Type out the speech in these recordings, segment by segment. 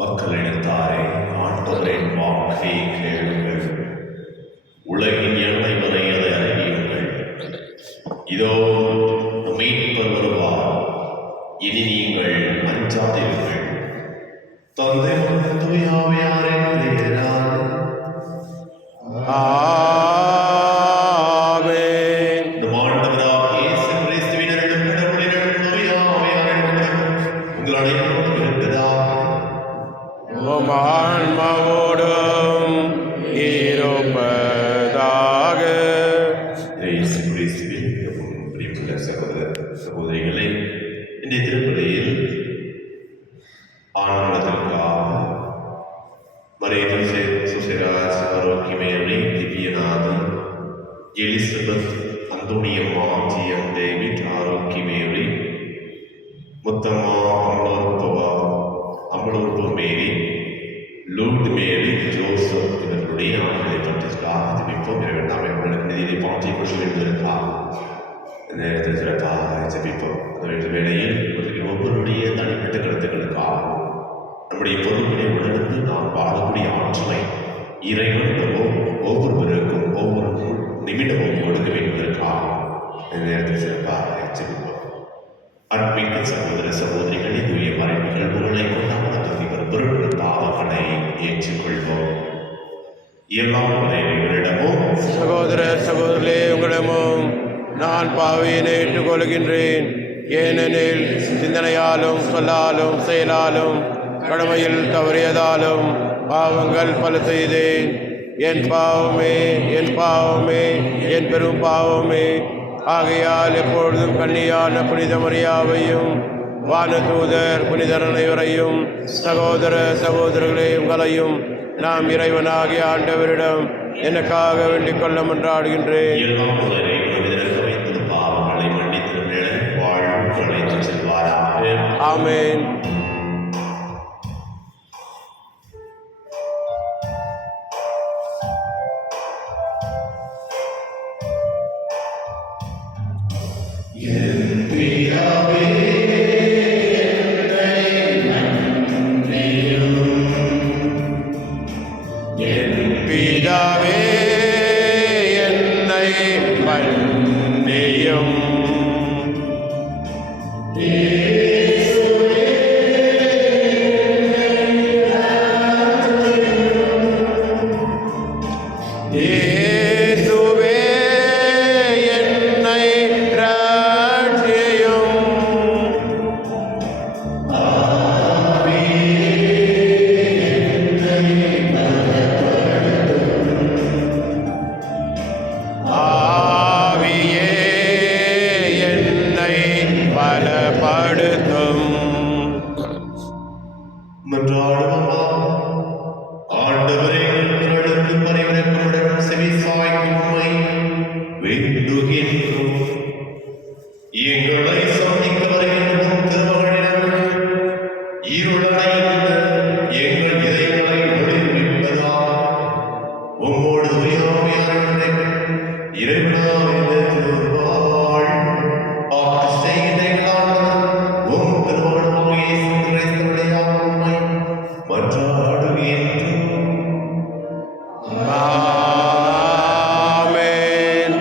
மக்களிடத்தாரே, ஆண்டவரின் வாக்கை கேளுங்கள். உலகின் எல்லை வரை அதை அறிவியுங்கள். இதோ மீட்பர் வருவார், இனி நீங்கள் அஞ்சாதீர்கள். தந்தை மகன் தூய ஆவியாரின் பெயரால் ஆமென். நம் ஆண்டவராகிய இயேசு கிறிஸ்துவின் அருளும் கடவுளின் அருளும் தூய ஆவியாரின் அருளும் உங்கள் அனைவரோடும் இருப்பதாக. உம் ஆன்மாவோடும் இருப்பதாக. இயேசு கிறிஸ்துவின் பிரியமுள்ள சகோதர சகோதரிகளே, இன்றைய திருப்பலியில் ஆனந்தத்திற்காக Maria Suseraj Arockiamary Divyanathan Elizabeth Anthoniyamma GM David Arockiamary Muthamma Amalorpo Mary Lourdu Mary Joseph இவர்களுடைய ஆண்களை பற்றிற்காக ஜபிப்போம். இரண்டாம் நிதியை பாற்றி கொண்டு எழுந்திருக்கலாம். இந்த நேரத்தில் சிறப்பாக ஜபிப்போம். அந்த வேளையில் ஒவ்வொருடைய தனிப்பட்ட கருத்துக்களுக்காகவும் நம்முடைய பொருட்களை உணர்ந்து நாம் வாழக்கூடிய ஆற்றலை இறைவன் ஒவ்வொருவருக்கும் ஒவ்வொரு நிமிடமும் கொடுக்க வேண்டுவதற்காகவும் இந்த நேரத்தில் சிறப்பாக ஜபிப்போம். அன்பின் சகோதர சகோதரிகளை தூய மறை நிகழ்வுகளை கொண்டாட துணிவர் பொருட்கள் பாவங்களை ஏற்றுக்கொள்வோம். எல்லாம் இவரிடமும் சகோதர சகோதரர்களே, உங்களிடமும் நான் பாவியினை ஏற்றுக்கொள்கின்றேன். ஏனெனில் சிந்தனையாலும் சொல்லாலும் செயலாலும் கடமையில் தவறியதாலும் பாவங்கள் பல செய்தேன். என் பாவமே, என் பாவமே, என் பெரும் பாவமே. ஆகையால் எப்பொழுதும் கன்னியான புனித மரியாவையும் வானதூதர் புனிதர் அனைவரையும் சகோதர சகோதரர்களே உங்களையும் நாம் இறைவனாகிய ஆண்டவரிடம் எனக்காக வேண்டிக் கொள்ள மன்றாடுகின்றேன். ஆமென். பிதாவே, என்னை மன்னியும். இயேசுவே, என்னை இரட்சியும். ஆவியே, என்னை பலப்படுத்தும். மன்றாடுவோமா. ஆண்டவரே, குரலுக்கு பரிவிரக்கமுடன் செவி சாய்க்கும் உம்மை வேண்டுகின்றோம். எங்களை சந்திக்க வருகின்ற திருமகனிடம் இருளடைந்த எங்கள் இதயங்களை ஒளிர்விப்பதாக உம்மோடு உயர்வையாளர்களே இறைவனாக திருவாள் ஆட்சி செய்கின்றார். உம் திருமகனாகிய இயேசு கிறிஸ்துவுடைய உம்மை மன்றாடுகின்றோம். ஆமென்.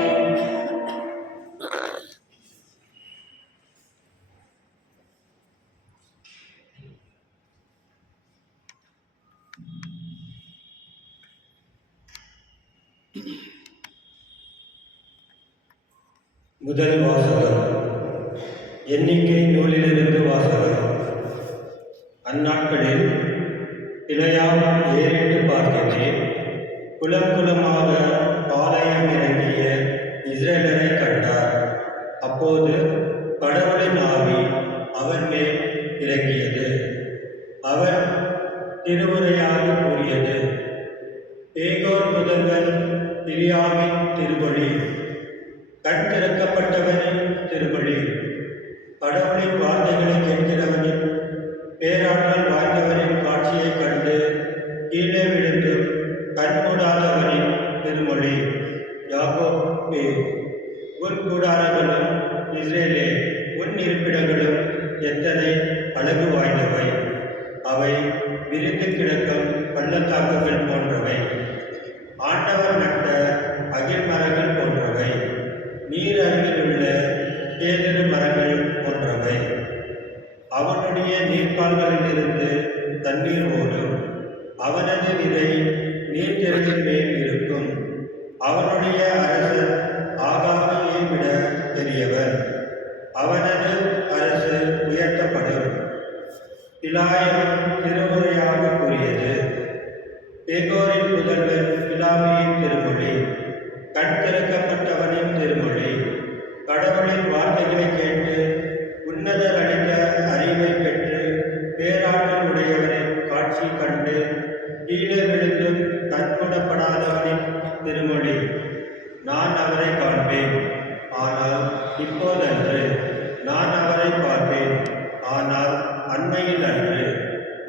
முதல் வாசகம். எண்ணிக்கை நூலிலிருந்து வாசகம். அந்நாட்களில் பிழையாம் ஏறிட்டு பார்க்கவே குலம் குலமாக பாளையம் இறங்கிய இஸ்ரேலரை கண்டார். அப்போது கடவுளின் ஆவி அவர் மேல் இறங்கியது. அவர் திருமுறையாக கூறியது: பேகோர் முதல்வர் பிலியாமின் திருமொழி, கண் திறக்கப்பட்டவனின் திருமொழி, கடவுளின் வார்த்தைகளை கேட்கிறவனின், பேராற்றல் வாய்ந்தவரின் காட்சியைக் கண்டு கீழே விழுந்தும் கண்மூடாதவனின் திருமொழி. யாக்கோபே, உன் கூடாரங்களும் இஸ்ரேலே, உன் இருப்பிடங்களும் எத்தனை அழகு வாய்ந்தவை! அவை விரிந்து கிடக்கும் பள்ளத்தாக்குகள் போன்றவை, ஆண்டவர் நட்ட அகில் மரங்கள் போன்றவை, நீர் அருகில் உள்ள கேதுரு மரங்கள் போன்றவை. அவனுடைய நீர்க்கால்களிலிருந்து தண்ணீர் ஓடும். அவனது விதை நீர்த்திரளின் மேல் இருக்கும். அவனுடைய அரசர் ஆகாமையை விட பெரியவர். அவனது அரசு உயர்த்தப்படும். பிலாயம் திருமுறையாக கூறியது: பேகோரின் முதல்வர் பிலாமியின் திருமொழி, கண் திறக்கப்பட்டவனின் திருமொழி, கடவுளின் வார்த்தைகளை கேட்டு உன்னதர் அளித்த அறிவை பெற்று பேராற்றல் உடையவரின் காட்சி கண்டு கீழே விழுந்தும் கண்மூடப்படாதவனின் திருமொழி. நான் அவரை காண்பேன், ஆனால் இப்போதன்று; நான் அவரை பார்ப்பேன், ஆனால் அண்மையில் அன்று.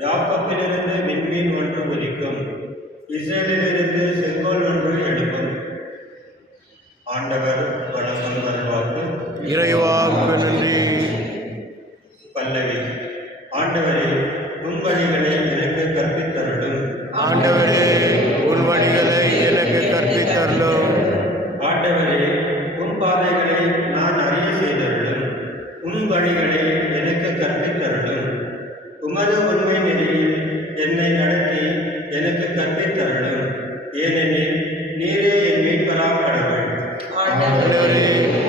யாக்கோப்பிலிருந்து விண்மீன் ஒன்று உதிக்கும், இஸ்ரேலிலிருந்து செங்கோல் ஒன்று எழும்பும். ஆண்டவர் வழங்கும் நல்வாக்கு. இறைவாக்கு நன்றி. பல்லவி. ஆண்டவரே, உன் வழிகளை எனக்கு கற்பித்தருளும். ஆண்டவரே, உன் வழிகளை எனக்கு கற்பித்தருளும். ஆண்டவரே, உன் பாதைகளை நான் அறிய செய்தருளும். உன் வழிகளை எனக்கு கற்பித்தருளும். உமது உண்மை நெறியில் என்னை நடத்தி எனக்கு கற்பித்தருளும். ஏனெனில் நீரே என் மீட்பராம் கடவுள். ஆண்டவரே,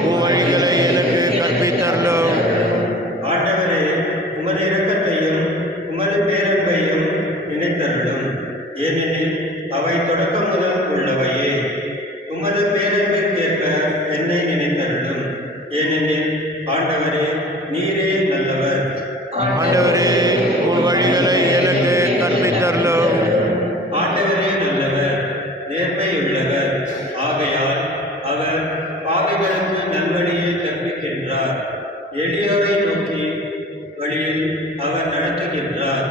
உன் வழிகளை எனக்கு கற்பித்தருளும். ஆண்டவரே, உமது இரக்கத்தையும் உமது பேரன்பையும் நினைத்தருளும். ஏனெனில் அவை தொடக்கம் முதல் உள்ளவையே. உமது பேரன்பிற்கேற்ப என்னை நினைத்தருளும். ஏனெனில் ஆண்டவரே, நீரே நல்லவர். ஆண்டவரே, உன் வழிகளை எனக்கு கற்பித்தருளும். ஆண்டவரே நல்லவர், நேர்மையுள்ளவர். ஆகையால் அவர் பாவிகளுக்கு நல்வழியை கற்பிக்கின்றார். எளியோரை நோக்கி வழியில் அவர் நடத்துகின்றார்.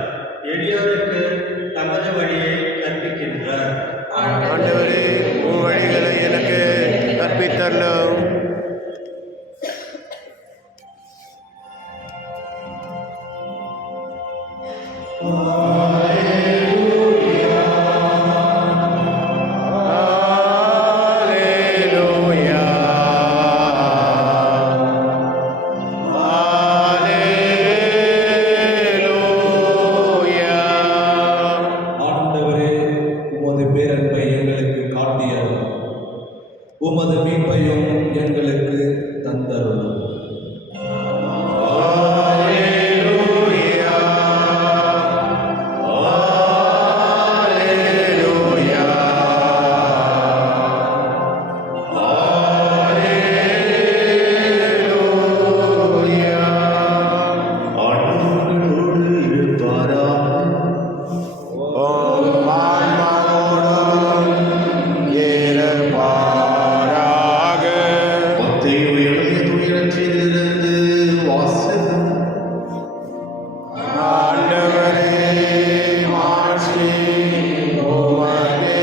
எளியோருக்கு தமது வழியை கற்பிக்கின்றார். ஆண்டவரே, உன் வழிகளை எனக்கு கற்பித்தருளும். Alleluia. Alleluia. ஆண்டவரே, உமது பேரன்பை எங்களுக்கு காட்டியருளும். உமது மீட்பையும் எங்களுக்கு தந்தருளும். Alleluia. Alleluia. Alleluia. ஆண்டவரோடு இருப்பாராக. ஓம் ஆன்மாவோடும் இருப்பாராக. மத்தேயு எழுதிய தூய நற்செய்தியிலிருந்து வாசகம். ஆண்டவரே, மாட்சி உமக்கே.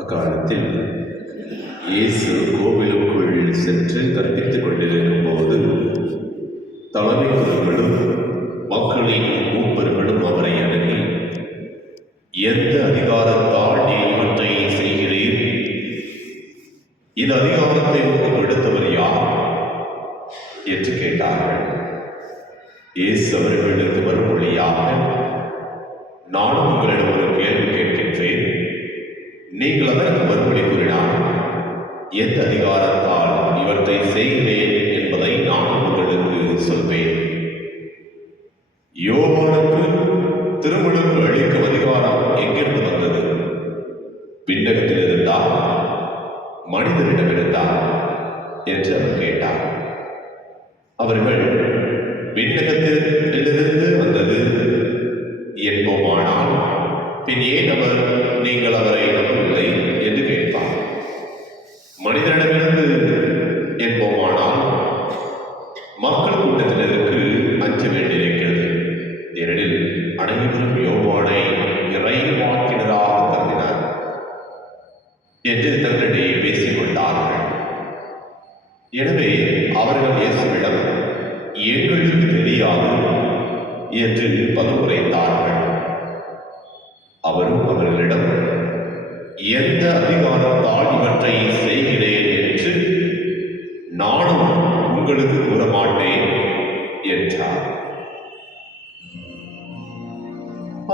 அக்காலத்தில் இயேசு கோவிலுக்குள் சென்று கற்பித்துக் கொண்டிருக்கும் போது தலைமை குருக்களும் மக்களின் மூப்பர்களும் அவரை அணுகி, எந்த அதிகாரத்தால் நீ இவற்றை செய்கிறீர்? இந்த அதிகாரத்தை உங்களுக்கு விடுத்தவர் யார் என்று கேட்டார்கள். இயேசு அவர்களுக்கு மறுமொழியாக, நானும் உங்களிடம் ஒரு கேள்வி கேட்கின்றேன், நீங்கள் அதற்கு மறுமொழி கூறினால் எந்த அதிகாரத்தால் இவற்றை செய்கிறேன் என்பதை நான் உங்களுக்கு சொல்வேன். யோவானுக்கு திருமுழுக்கு அளிக்கும் அதிகாரம் எங்கிருந்து வந்தது? விண்ணகத்தில் இருந்தா, மனிதரிடம் இருந்தா என்று அவர் கேட்டார். அவர்கள் விண்ணகத்திலிருந்து வந்தது என்போமானால் பின் ஏன் நீங்கள் அவரை நம்பவில்லை என்று கேட்பார். மனிதனிடமிருந்து என்போமானால் மக்கள் கூட்டத்தினருக்கு அஞ்ச வேண்டியிருக்கிறது. ஏனெனில் அனைவரும் யோவானை இறைவாக்கினராக கருதினார் என்று தங்களிடையே பேசிக் கொண்டார்கள். எனவே அவர்கள் இயேசுவிடம் எங்களுக்கு தெரியாது என்று பதிலுரைத்தார்கள். அவரும் அவர்களிடம் எந்த அதிகாரத்தால் இவற்றை செய்கிறேன் என்று நானும் உங்களுக்கு கூற மாட்டேன் என்றார்.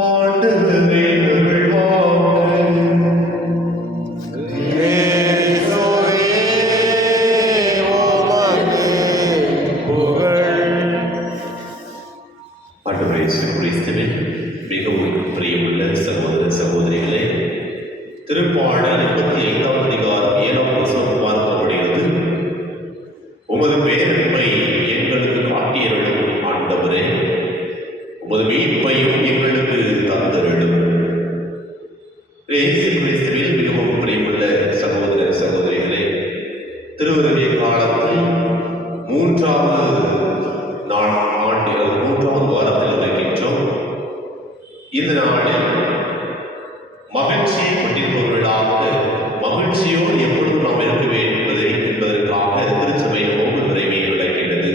ஆண்டவரே அருள்வாக்கு. இயேசுவே உமக்கு புகழ். ஆண்டவரே இயேசு கிறிஸ்துவின் மிகவும் பிரியமுள்ள சகோதர சகோதரிகளே, திருப்பாடல் 25ஆம் அதிகாரம் 7ஆம் வசனம் பார்க்கப்படுகிறது. உமது பேரன்பை எங்களுக்கு காட்டியருளும் ஆண்டவரே, உமது மீட்பையும் எங்களுக்கு தந்தருளும். இயேசு கிறிஸ்துவில் மிகவும் பிரியமுள்ள சகோதர சகோதரிகளே, திருவருகை காலத்தில் 3வது வாரத்தில் இருக்கின்றோம். இந்த நாளில் மகிழ்ச்சியை கொண்டிருப்பவர்களாக மகிழ்ச்சியோடு எப்பொழுது நாம் இருக்க வேண்டும் என்பதற்காக திருச்சபை ஒவ்வொரு விரைவில் நடக்கின்றது.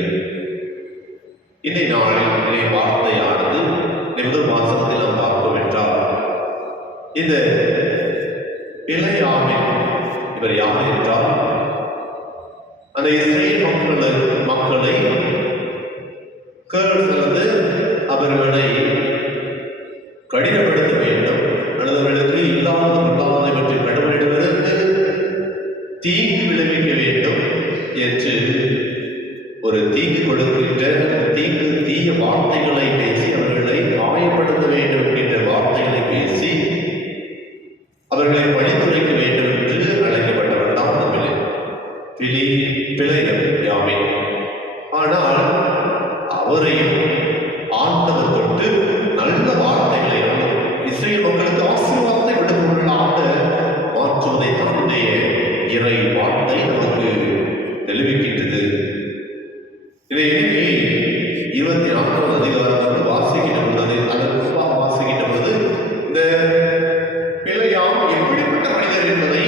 இன்றைய நாளில் இறை வார்த்தையானது முதல் மாசத்தில் நாம் பார்ப்போம் என்றால், இந்த பிழையாமை இவர் யார் என்றால், அந்த இஸ்ரேல் மக்களை கேள்வி அவர்களை கடினப்படுத்த வேண்டும், அல்லவர்களுக்கு இல்லாததை பற்றி கடவுளிடமிருந்து தீங்கு விளைவிக்க வேண்டும் என்று ஒரு தீங்கு கொடுக்கின்ற தீய வார்த்தைகளை பேசி அவர்களை காயப்படுத்த வேண்டும் என்கின்ற வார்த்தைகளை பேசி அவர்களை பழித்துரைக்க வேண்டும் என்று அழைக்கப்பட்டவர் தான் நம்மளே பிழைகள் யாமே. ஆனால் அவரையும் ஆண்டவர் தொட்டு நல்ல வார்த்தைகளை இஸ்ரேல் மக்களுக்கு ஆசீர்வாதத்தை விடுபொருளாக மாற்றுவதை தன்னுடைய இறை வார்த்தை நமக்கு தெரிவிக்கின்றது. இதை இன்னைக்கு 24வது அதிகாரத்தில் வாசிக்கின்ற பொழுது, அதற்கு வாசிக்கின்ற பொழுது இந்த பிழையாம் எப்படிப்பட்ட மனிதர் என்பதை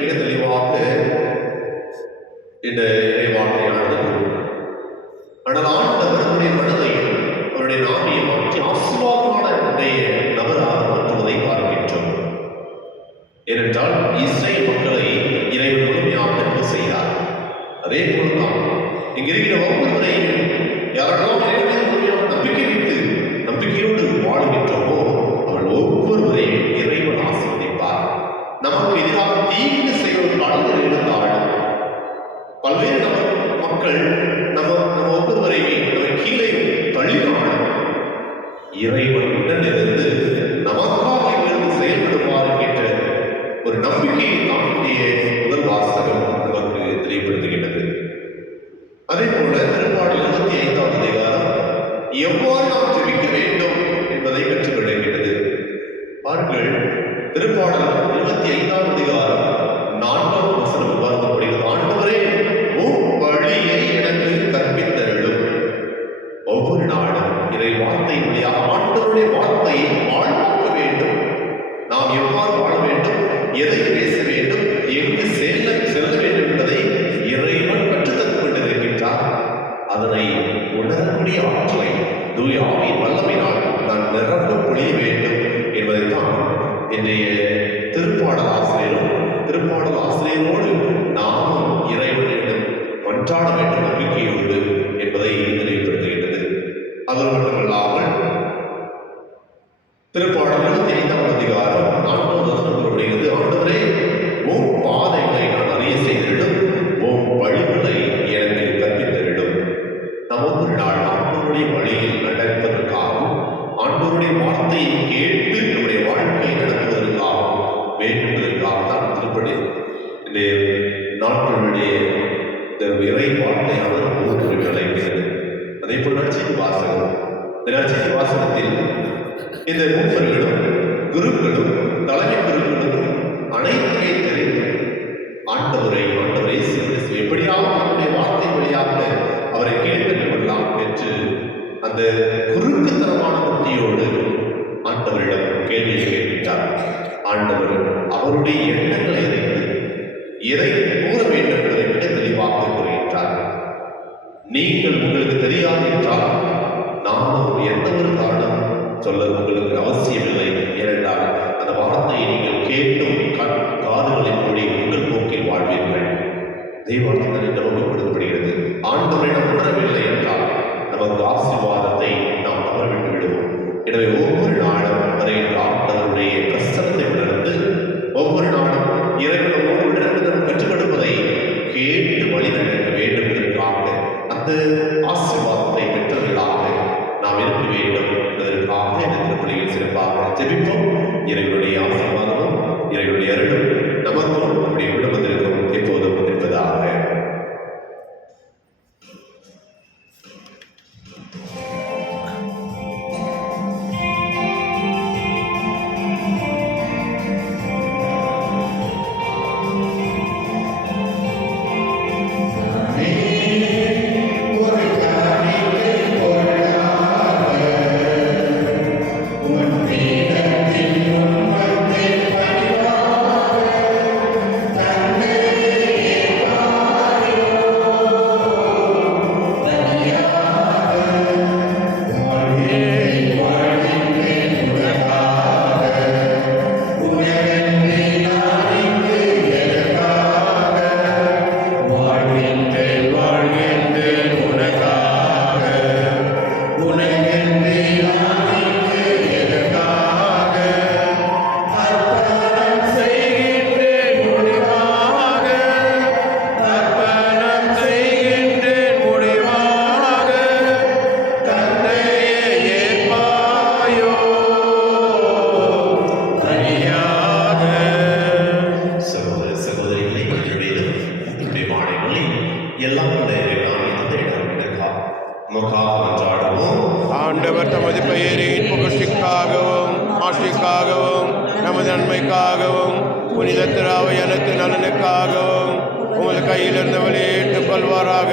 மிக தெளிவாக இந்த இறை வார்த்தையானது. ஆனால் ஆண்டவர் அவருடைய மனதையும் அவருடைய நாமையை மாற்றி ஆசீர்வாதமான நபராக மாற்றுவதை பார்க்கின்றோம். ஏனென்றால் இஸ்ரேல் மக்களை இறைவன் முழுமையாக அன்பு செய்தார். அதே போல்தான் இங்கு இருக்கிற ஒவ்வொருவரையும் யாரெல்லாம் இறைவனின் முழுமையாக நம்பிக்கையோடு வாழ்கின்றோமோ அவர்கள் ஒவ்வொருவரையும் இறைவன் ஆசீர்வதிப்பார். நமக்கு எதிராக தீங்கு செய்வதற்காக இருந்தால் பல்வேறு மக்கள் நம்ம ஒவ்வொருவரையுமே நம்ம கீழே தள்ளினாலும் இறைவன் உடனிருந்து நமக்காக இருந்து செயல்படுவார் என்கின்ற ஒரு நம்பிக்கையை தாண்டிய முதல் வாசகம் நமக்கு தெளிவுபடுத்துகின்றது. அதே போல திருப்பாடல் 25ஆம் அதிகாரம் எவ்வாறு நாம் ஜெபிக்க வேண்டும் என்பதை கற்றுக் கொடுக்கின்றது. பாருங்கள், திருப்பாடல் 25ஆம் அதிகாரம் 4ஆம் வசனம் பார்க்கப்படுகிறது. ஆண்டவரே உம் வழியை எனக்கு கற்பித்தருளும். ஒவ்வொரு நாளும் இறை வார்த்தை வழியாக ஆண்டவருடைய வார்த்தையை வாழ்வாக்க வேண்டும். நாம் எவ்வாறு வாழ வேண்டும், எதை பேச வேண்டும், எங்கு செல்ல வேண்டும் என்பதை இறைவன் கற்றுத்தந்து கொண்டிருக்கின்றார். அதனை உணரக்கூடிய ஆற்றலை தூய ஆவியின் வல்லமையினால் நான் நிரம்ப பொழிய வேண்டும் என்பதைத்தான் இன்றைய திருப்பாடல் ஆசிரியரோடு நாமும் இறைவனிடம் மன்றாட வேண்டும் நம்பிக்கையோடு என்பதை தெளிவுபடுத்துகின்றது. அதோடு மட்டுமல்லாமல் திருப்பாடல் 25ஆம் அதிகாரம் 4வது வசனம் கூறப்படுகிறது. ஆண்டவரே உம் பாதைகளை நான் அறிய செய்திருடும், அப்படி இந்த நாட்களுடைய இந்த இறை வார்த்தையானது ஒவ்வொரு அழைக்கிறது. அதே போல் நற்செய்தி வாசகம், இந்த நற்செய்தி வாசகத்தில் இந்த மூப்பர்களும் குருக்களும் தலைமை குருக்களுக்கும் அனைத்துமே தெரிந்து ஆண்டவரை எப்படியாவது அவருடைய வார்த்தை வழியாக அவரை கேட்டுக் கொள்ளலாம் என்று அந்த குறுக்குத்தனமான புத்தியோடு ஆண்டவரிடம் கேள்வியை கேட்கிறார். ஆண்டவர் அவருடைய எண்ணங்களை அறிந்து எதை கூற வேண்டும் என்பதை மிக தெளிவாக கூறுகின்றார். நீங்கள் உங்களுக்கு தெரியாது என்றால் நானும் எந்த ஒரு காரணம் சொல்ல உங்களுக்கு அவசியமில்லை. ஏனென்றால் அந்த வார்த்தையை நீங்கள் கேட்டும் காதுகளை மூடி உங்கள் போக்கில் வாழ்வீர்கள். தெய்வார்த்தை நோக்கப்படுத்தப்படுகிறது. ஆண்டவரிடம் உணரவில்லை என்றால் நமக்கு ஆசீர்வாதத்தை நாம் தவறவிட்டு விடுவோம். எனவே ஒவ்வொரு நாளும் வரையில் ஆண்டவருடைய கஷ்டத்தை உணர்ந்து ஒவ்வொரு நாளும் இறைவனும் கற்றுக் கொடுப்பதை கேட்டு வழிநடக்க வேண்டும் என்பதற்காக அந்த ஆசீர்வாதத்தை பெற்றவர்களாக நாம் இருக்க வேண்டும் என்பதற்காக இந்த திருப்பலியில் சிறப்பாக ஜெபிப்போம். இறைவனுடைய ஆசீர்வாதமும் இறைவனுடைய அருளும் நமக்கும் நம்முடைய குடும்பத்திற்கும் எப்போதும் இருப்பதாக. ஆண்டவர் தமது பெயரின் புகழ்ச்சிக்காகவும் ஆட்சிக்காகவும் நமது நன்மைக்காகவும் புனித திராவையனத்து நலனுக்காகவும் உமது கையிலிருந்து வெளியேற்றுக் கொள்வாராக.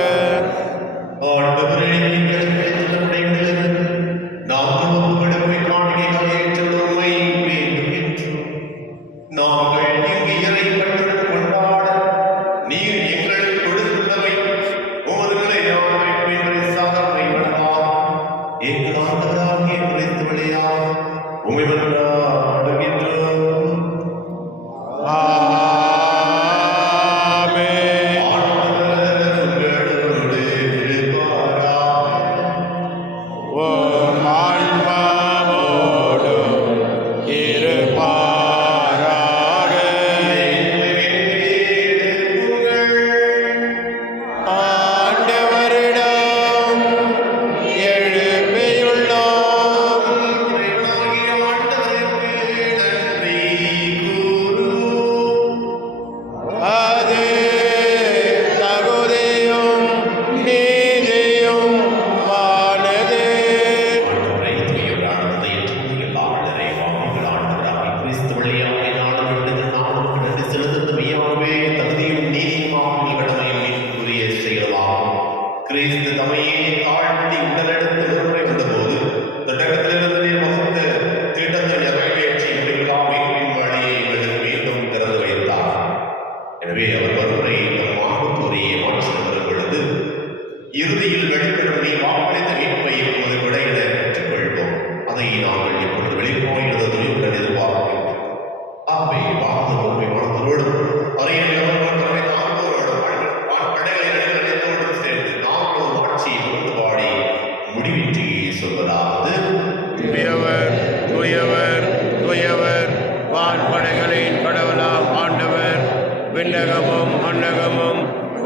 விண்ணகமும் மண்ணகமும்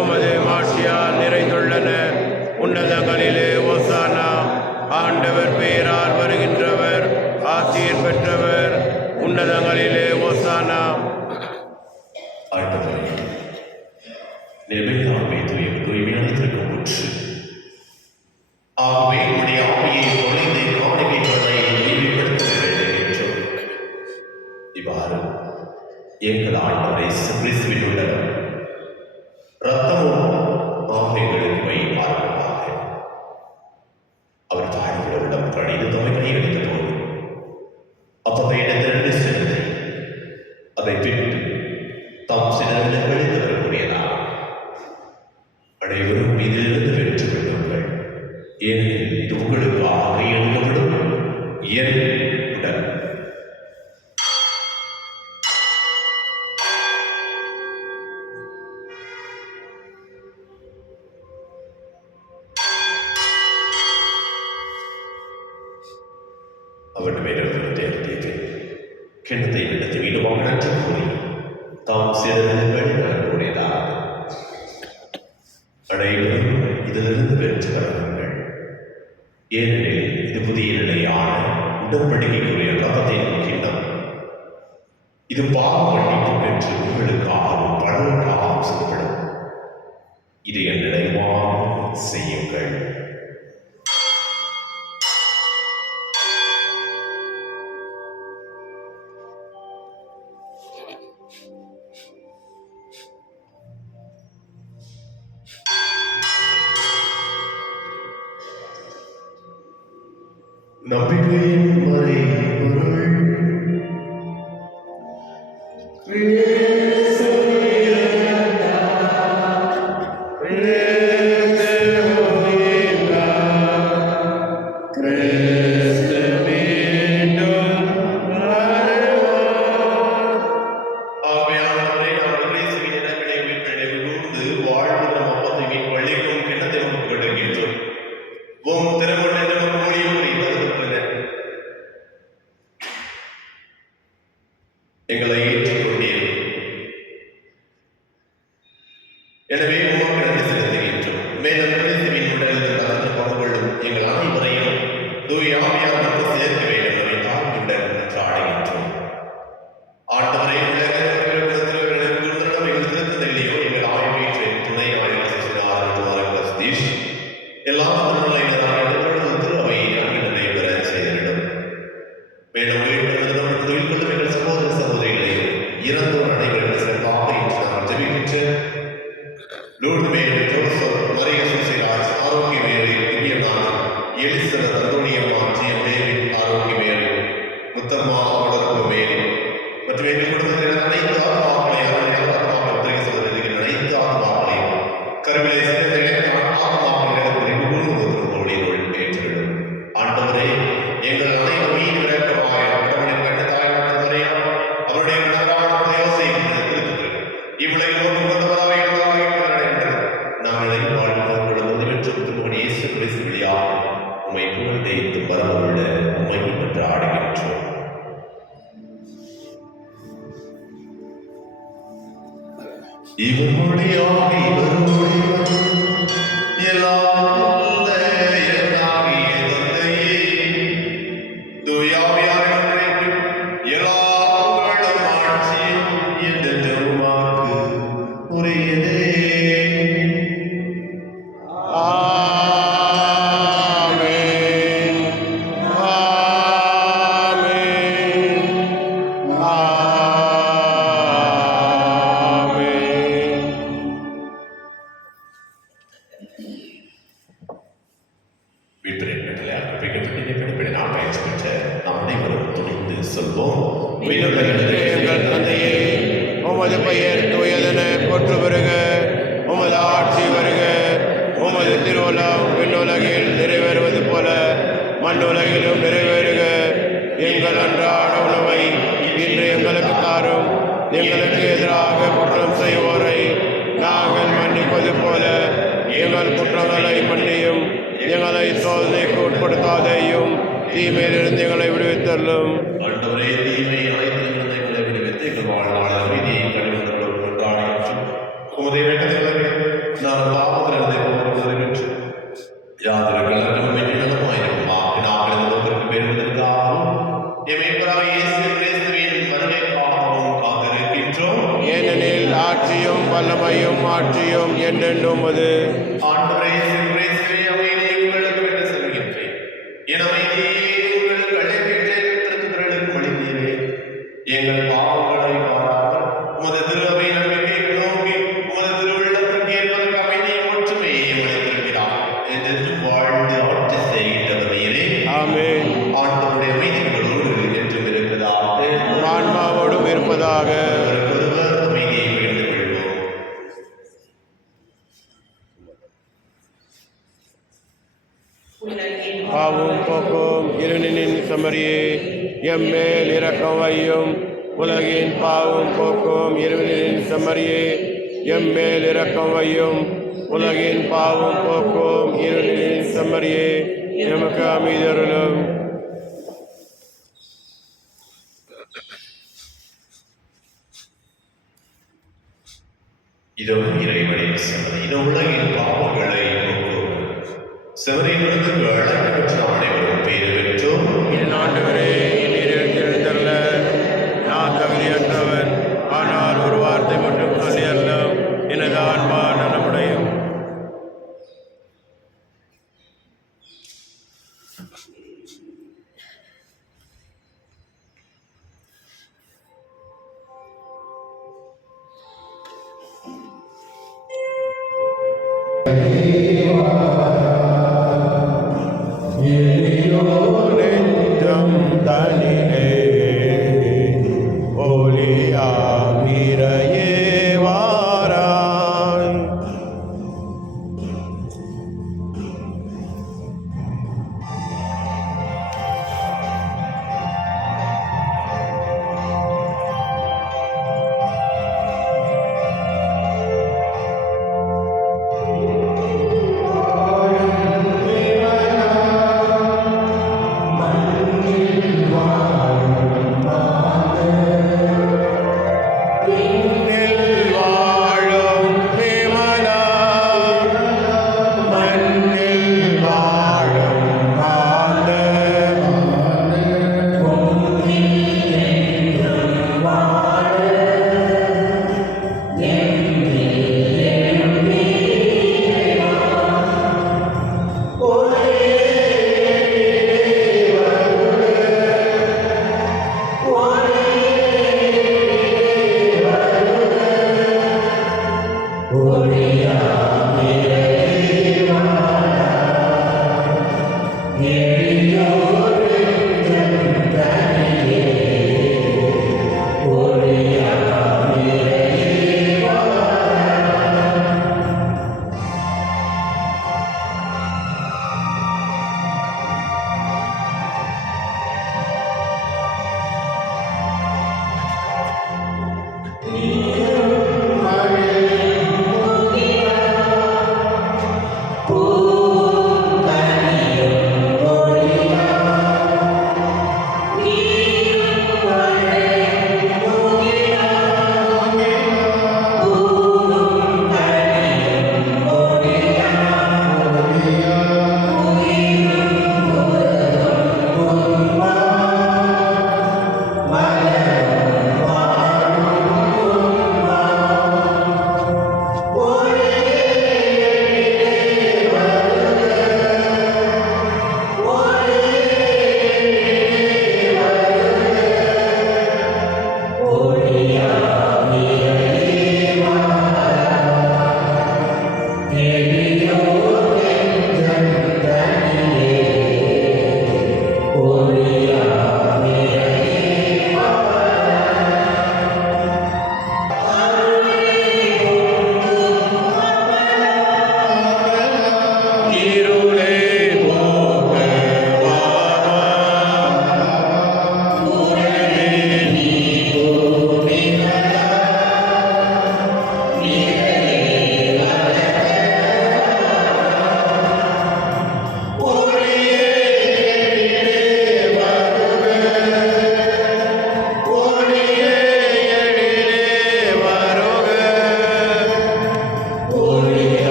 உமது மாட்சியால் நிறைந்துள்ளன. உன்னதங்களிலே ஓசானா. ஆண்டவர் பெயரால் வருகின்றவர் ஆசீர் பெற்றவர். உன்னதங்களிலே ஓசானா. நிர்மையாகவே தூய்மையானதற்கு முற்று. ஆகவே உடைய ஆவியை நுழைந்து காணிக்கைகளை தூய்மைப்படுத்த வேண்டும் என்றும் இவ்வாறு எங்கள் ஆண்டவரை கிறிஸ்துவில் உள்ள ரத்தமும் ஆகைகளுக்கு வைப்பார்களாக. அவர் தாழ்வுள்ளவிடம் கடிது தொகை எடுத்த போது அப்பதை இடத்திலிருந்து சென்று அதை பின்பற்றி தாம் சிலரில் கழித்தவர் கூறியதார், அனைவரும் இதிலிருந்து வெற்றி கொள்ளுங்கள், ஏனெனில் இது உங்களுக்காக எழுதப்படும் என் உடல். அவன் மேலும் தேர்ந்தேன் கிண்ணத்தை எடுத்து வீடுவாங்க நன்று கூறி தாம் சிறந்தவர் கூறியதாக, அனைவரும் இதிலிருந்து பெற்று வருவார்கள், ஏனெனில் இது புதிய நிலையான உடன்படிக்கைக்குரிய ரத்தத்தின் கிண்ணம். இது பாவ மன்னிப்பு என்று உங்களுக்காகவும் பலருக்காகவும் செய்யப்படும். இதை என் நினைவாக செய்யுங்கள். நம்பிக்கையின் மறைபொருள் எங்களை ஏற்றுக்கொண்டீர். எனவே உமக்கு நன்றி செலுத்துகின்றோம். மேலும் கிறிஸ்துவின் உடலில் கலந்து பங்குகொள்ளும் எங்கள் அனைவரையும் தூய ஆவியார் வந்து சேர்க்க வேண்டும் என தாழ்வுடன் ஆடுகின்றோம். ஆண்டவரை எங்கள் திருத்தந்தைகளையோ எங்கள் ஆய்வீற்றை துணை ஆய்வு சதீஷ் எல்லா திருநிலையினராக திரு அவையை அங்கு நடைபெற செய்திடும். மேலும் தொழில் கொள்ளும் எங்கள் சகோதர சகோதரிகளையும் இறந்தோர் அனைவரும் சிறப்பாக இன்று நாம் ஜெபிக்கின்ற Lourdes Mary, Joseph, Maria Susiraj, ஆரோக்கிய மேரி, திவ்யநாதன், எலிசபெத், அந்தோனியம்மா, ஜிஎம் டேவிட், ஆரோக்கிய மேரி, முத்தம்மா, வளர்ப்பு மேரி மற்றும் எங்கள் குடும்பத்தில் அனைத்து ஆத்மாக்களையும் உதவி சகோதரிகள் அனைத்து ஆத்மாக்களையும் கருவிலை ஏற்றிவிடும். ஆண்டவரே, எங்கள் அனைவரும் மீன் விளக்கமாய் கடவுளின் கண்ட தாய் அவருடைய இவளை நாங்கள் இயேசு கிறிஸ்து வழியாக உம்மை புகழ்ந்து வரவுள்ள உம்மை என்று ஆடுகின்றோம். இவருடையாக எங்கள் தந்தையே, உமது பெயர் தூயதென போற்று வருக, உமது ஆட்சி வருக, உமது திருவுளம் விண்ணுலகில் நிறைவேறுவது போல மண்ணுலகிலும் நிறைவேறுக. எங்கள் அன்றாட உணவை இன்று எங்களுக்கு தாரும். எங்களுக்கு எதிராக குற்றம் செய்வோரை நாங்கள் மன்னிப்பது போல எங்கள் குற்றங்களை மன்னியும். எங்களை சோதனைக்கு உட்படுத்தாதேயும், தீமையிலிருந்து எங்களை விடுவித்தள்ளும். ஆண்டவரே, தீமை அனைத்திலிருந்து எங்களை விடுவித்து எங்கள் வாழ்நாள் அமைதியை கழிவுகளும் கொண்டாடுகின்றோம். உமது வேண்டங்களை நான் பாவத்திலிருந்து பெற்று யாதொரு கலக்கமும் வெற்றி நலமாயிருக்குமா நாங்கள் நோக்கிற்கு பெறுவதற்காகவும் எமேபராக இயேசு கிறிஸ்துவின் வருகைக்காகவும் காத்திருக்கின்றோம். ஏனெனில் ஆட்சியும் வல்லமையும் ஆட்சியும் என்றென்றும் அது. ஆண்டவரே, சிறுவரே, அமைதியை உங்களுக்கு விட்டு செல்கின்றேன். என் அமைதியை உங்களுக்கு அழைக்கின்றேன். திருத்துதலுக்கு அளித்தீரே. எங்கள் பாவங்களை பாராமல் உமது திரு அவை நம்பிக்கைக்கு நோக்கி உமது திருவுள்ளத்திற்கு ஏற்பதற்கு அமைதியும் ஒற்றுமையையும் அளித்திருக்கிறார் என்று வாழ்ந்து ஆட்சி செய்கின்றவர் நீரே. ஆமென். ஆண்டவருடைய அமைதிகளோடு என்றும் இருக்கிறதாக. ஆன்மாவோடும் இருப்பதாக. ஒருவர் அமைதியை பகிர்ந்து கொள்வோம். பாவும் போக்கும் இருளினின் செம்மறியே எம்மேல் இரக்கம் வையும். உலகின் பாவும் போக்கும் இருளினின் செம்மறியே எம்மேல் இரக்கம் வையும். உலகின் பாவும் போக்கும் இருளினின் செம்மறியே எமக்கு அமைதி அருளும். இதோ இறைவனின் செவனை, இதோ உலகின் பாவங்களை போக்குவோம். செவனைகளுக்கு அழைக்கப்பட்ட அனைவரும் பேறு பெற்றோம். என் ஆண்டவரே, நீர் எழுந்தருள நான் தகுதியற்றவன். ஆனால் ஒரு வார்த்தை மட்டும் சொல்லி அருளும், எனது ஆன்மா நலமுடையும். நெஞ்சம் தனிலே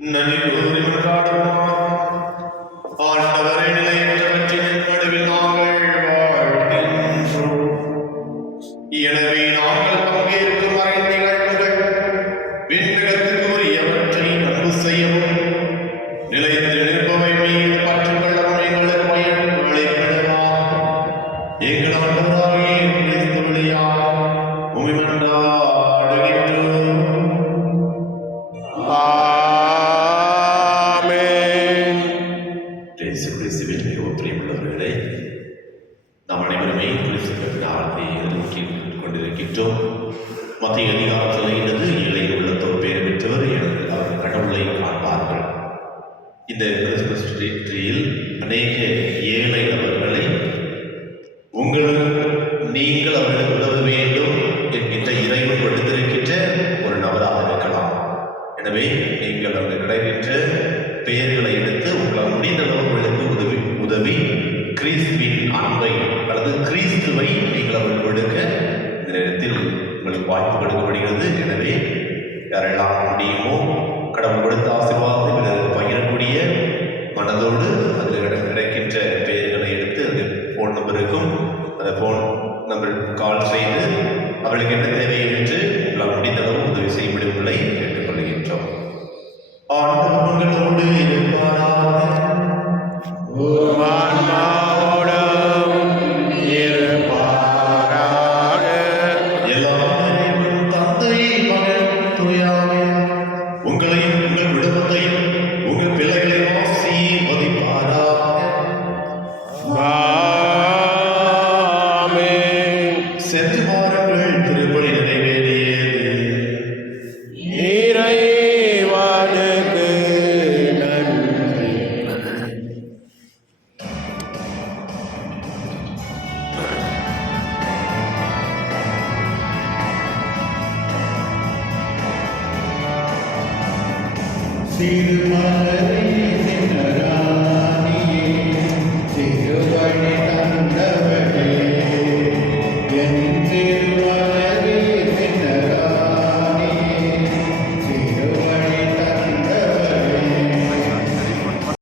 நன்றி கூறி மன்றாடுவோம். ஆண்டவரே, நிலையற்றவற்றின் நடுவில் நாங்கள் வாழ்கின்றோம். எனவே நாங்கள் பங்கேற்கும் மறை நிகழ்வுகள் விண்ணகத்துக்கு உரியவற்றை அன்பு செய்யவும், நிலையத்தில் நிற்பவை மீது பற்று கொள்ளவும் எங்களுக்கு பயன்களை பெறுவார். எங்கள் ஆண்டவராகிய கிறிஸ்து வழியாக உம்மை மன்றாடுகின்றோம். ஆமென். இயேசு கிறிஸ்துவில் மிகவும் பிரியமுள்ளவர்களே, நாம் அனைவருமே கிறிஸ்து நாளை எதிர்நோக்கி கொண்டிருக்கின்றோம். மத்திய அதிகாரம் சொல்லுகிறது, ஏழை உள்ளத்தோர் பேர் பெற்றவர் அவர் கடவுளை காண்பார்கள். இந்த கிறிஸ்துமஸ் ட்ரீயில் அநேக ஏழை நபர்களை நீங்கள் அவர்களுக்கு உதவ வேண்டும் என்கின்ற இறைவன் கொடுத்திருக்கின்ற ஒரு நபராக இருக்கலாம். எனவே நீங்கள் அங்கு கிடைக்கின்ற பெயர்களை எடுத்து உங்களால் முடிந்த அளவுகளுக்கு உதவி கிறிஸ்துவின் அன்பை அல்லது கிறிஸ்துவை நீங்கள் அவர்கள் கொடுக்க இந்த நேரத்தில் உங்களுக்கு வாய்ப்பு கொடுக்கப்படுகிறது. எனவே யாரெல்லாம் முடியுமோ கடவுள் கொடுத்த ஆசீர்வாதத்தை பிறருக்கு பகிரக்கூடிய மனதோடு அதில் கிடைக்கின்ற பெயர்களை எடுத்து அது ஃபோன் நம்பருக்கும்